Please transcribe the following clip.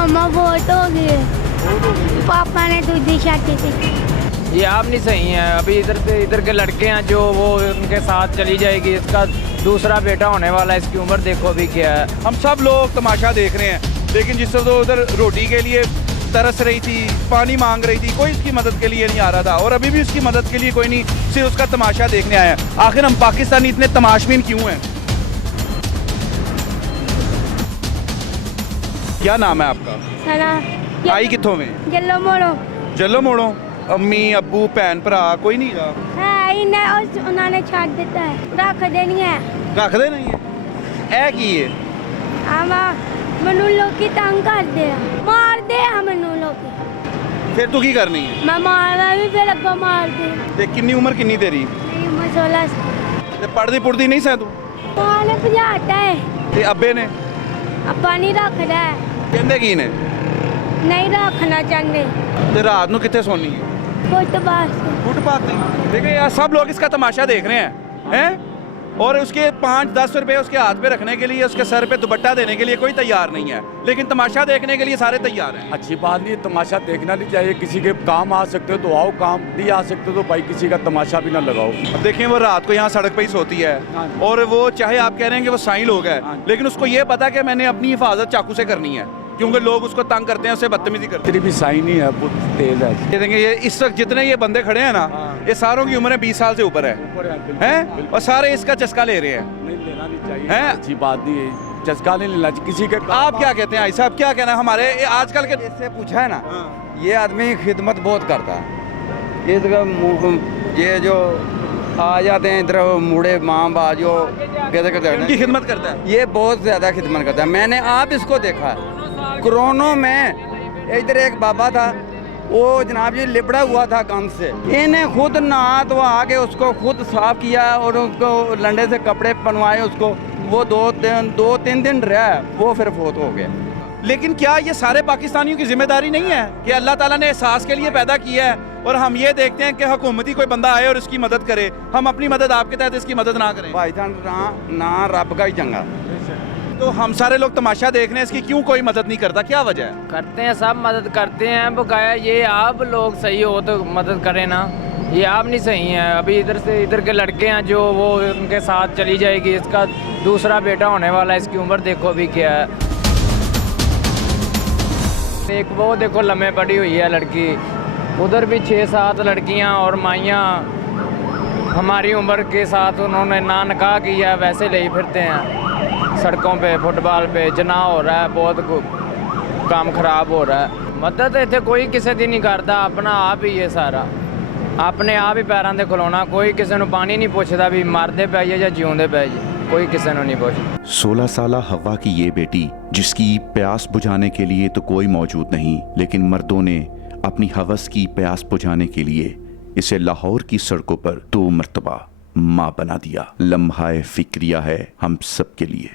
मामा vote हो गए, पापा ने दूसरी शादी की। ये आप नहीं सही हैं। अभी इधर के लड़के हैं जो वो उनके साथ चली जाएगी, इसका दूसरा बेटा होने वाला है, इसकी उम्र देखो अभी क्या है। हम सब लोग तमाशा देख रहे हैं, लेकिन जिस तरह उधर रोटी के लिए तरस रही थी, पानी मांग रही थी, कोई इसकी मदद के लिए नहीं आ रहा था, और अभी भी उसकी मदद के लिए कोई नहीं, सिर्फ उसका तमाशा देखने आया है। आखिर हम पाकिस्तानी इतने तमाशबीन क्यों हैं? क्या नाम है आपका? सना आई कितों में? जल्लो मोड़ो चलो मोड़ो। अम्मी अब्बू भैन भरा कोई नहीं गा? है ही नहीं, और उन्होंने छाड़ देता है, रख देनी है। रख दे नहीं है ए की है आमा मनु लोग की तंग कर दे, मार दे मनु लोग की। फिर तू की करनी है? मैं मारा भी, फिर अब्बा मार दे। ते किन्नी उम्र किन्नी तेरी? मेरी उम्र 16 साल। ते पढ़दी पुढ़दी नहीं सै तू? माँ ने भजाता है, ते अब्बे ने अब्बा नहीं रखता है, कहंदे की ने? नहीं रखना चाहते। ते रात ਨੂੰ कित्थे सोनी है? फुटपाथ फुटपाथ नहीं। देखिए यार, सब लोग इसका तमाशा देख रहे हैं और उसके 5-10 रुपए उसके हाथ पे रखने के लिए, उसके सर पे दुपट्टा देने के लिए कोई तैयार नहीं है, लेकिन तमाशा देखने के लिए सारे तैयार हैं। अच्छी बात नहीं, तमाशा देखना नहीं चाहिए। किसी के काम आ सकते हो तो आओ, काम नहीं आ सकते तो भाई किसी का तमाशा भी ना लगाओ। अब देखें, वो रात को यहाँ सड़क पे ही सोती है, और वो चाहे आप कह रहे हैं कि वो साईं लोग हैं, लेकिन उसको ये पता है कि मैंने अपनी हिफाजत चाकू से करनी है, क्योंकि लोग उसको तंग करते हैं, उससे बदतमीजी करते हैं। तेरी भी साइन ही है, बहुत तेज है। ये देखेंगे, ये इस वक्त जितने ये बंदे खड़े हैं ना, ये सारों की उम्र 20 साल से ऊपर है, हैं? और सारे इसका चस्का ले रहे हैं। नहीं लेना नहीं चाहिए, हैं? अच्छी बात नहीं है, चस्का नहीं लेना चाहिए किसी के। आप क्या कहते हैं? साहब क्या कहना है? हमारे आजकल के इससे पूछा है ना, ये आदमी खिदमत बहुत करता है। ये जो आ जाते हैं इधर मुड़े माँ बाजो कहते कहते उनकी खिदमत करता है। ये बहुत ज़्यादा खिदमत करता है। मैंने आप इसको देखा है कोरोना में, इधर एक बाबा था, वो जनाब जी लिपड़ा हुआ था कंध से, इन्हें खुद नहा तो आके उसको खुद साफ किया और उसको लंडे से कपड़े पहनवाए उसको। वो 2-3 दिन रहा, वो फिर फोत हो गया। लेकिन क्या ये सारे पाकिस्तानियों की जिम्मेदारी नहीं है कि अल्लाह ताला ने एहसास के लिए पैदा किया है, और हम ये देखते हैं कि हुकूमती कोई बंदा आए और इसकी मदद करे, हम अपनी मदद आपके तहत इसकी मदद ना करें? भाईजान ना रब का ही चंगा। तो हम सारे लोग तमाशा देख रहे हैं, इसकी क्यों कोई मदद नहीं करता? क्या वजह है? करते हैं, सब मदद करते हैं। बकाया ये आप लोग सही हो तो मदद करें ना, ये आप नहीं सही हैं। अभी इधर के लड़के हैं जो वो उनके साथ चली जाएगी, इसका दूसरा बेटा होने वाला है, इसकी उम्र देखो अभी क्या है। एक वो देखो लम्बे पड़ी हुई है लड़की, उधर भी 6-7 लड़कियां और माइयां हमारी उम्र के साथ उन्होंने ना निकाह किया, वैसे ले ही फिरते हैं सड़कों पे, फुटबॉल पे। जना हो रहा है, बहुत काम खराब हो रहा है। मदद इतने कोई किसी की नहीं करता, अपना आप ही है सारा, अपने आप ही पैरों से खलोना। कोई किसी को पानी नहीं पूछता भी मरदे पे या जिਉਂਦੇ पे, कोई किसी को नहीं पूछता। 16 साला हवा की ये बेटी, जिसकी प्यास बुझाने के लिए तो कोई मौजूद नहीं, लेकिन मर्दों ने अपनी हवस की प्यास बुझाने के लिए इसे लाहौर की सड़कों पर 2 मरतबा माँ बना दिया। लम्हा फिक्रिया है हम सब के लिए।